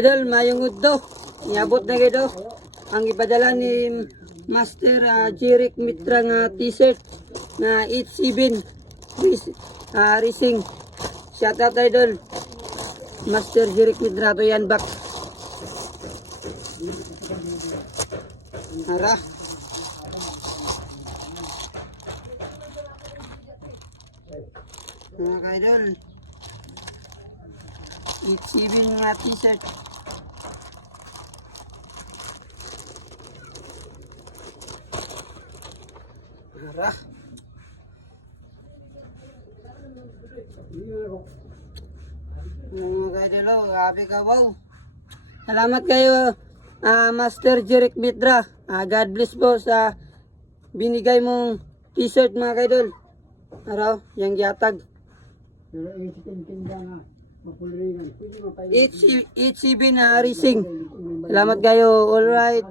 Idol, mayong udto. Iabot na kayo. Ang ipadala ni Master Jeric Mitra nga t-shirt na 87 Racing. Shout out idol. Master Jeric Mitra to yan back. Ara. Mga ka-idol. 87 nga t-shirt. Arah. Mga kaidolo, grabe ka, wow. Salamat kayo, Master Jeric Mitra. God bless po sa binigay mong t-shirt mga kaidol. Araw, yung giatag. 87 Racing. Salamat kayo, alright.